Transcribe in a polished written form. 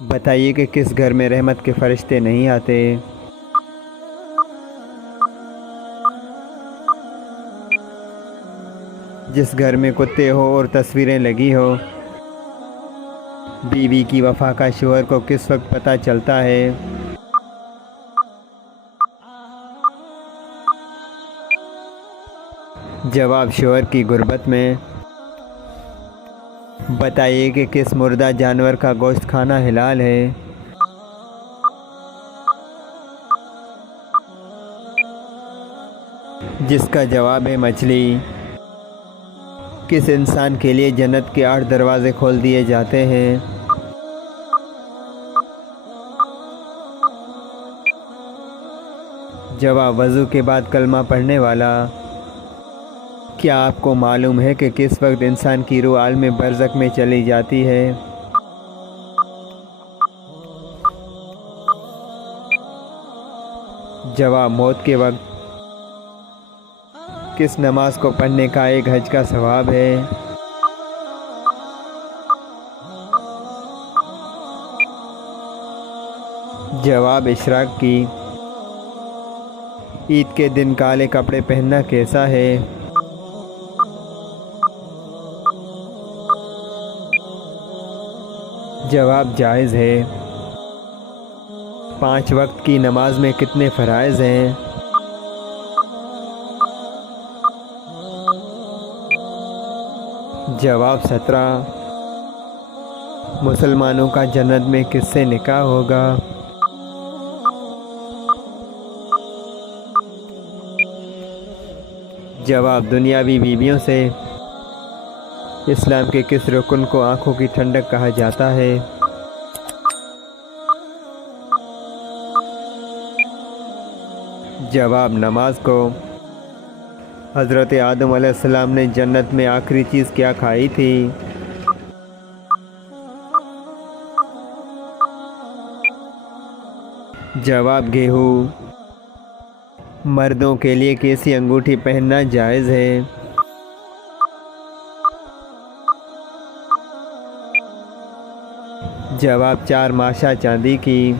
بتائیے کہ کس گھر میں رحمت کے فرشتے نہیں آتے؟ جس گھر میں کتے ہو اور تصویریں لگی ہو۔ بیوی کی وفا کا شوہر کو کس وقت پتہ چلتا ہے؟ جواب شوہر کی غربت میں۔ بتائیے کہ کس مردہ جانور کا گوشت کھانا حلال ہے؟ جس کا جواب ہے مچھلی۔ کس انسان کے لیے جنت کے 8 دروازے کھول دیے جاتے ہیں؟ جواب وضو کے بعد کلمہ پڑھنے والا۔ کیا آپ کو معلوم ہے کہ کس وقت انسان کی روح عالم برزخ میں چلی جاتی ہے؟ جواب موت کے وقت۔ کس نماز کو پڑھنے کا ایک حج کا ثواب ہے؟ جواب اشراق کی۔ عید کے دن کالے کپڑے پہننا کیسا ہے؟ جواب جائز ہے۔ 5 وقت کی نماز میں کتنے فرائض ہیں؟ جواب 17۔ مسلمانوں کا جنت میں کس سے نکاح ہوگا؟ جواب دنیاوی بیویوں سے۔ اسلام کے کس رکن کو آنکھوں کی ٹھنڈک کہا جاتا ہے؟ جواب نماز کو۔ حضرت آدم علیہ السلام نے جنت میں آخری چیز کیا کھائی تھی؟ جواب گیہوں۔ مردوں کے لیے کیسی انگوٹھی پہننا جائز ہے؟ جواب 4 ماشا چاندی کی۔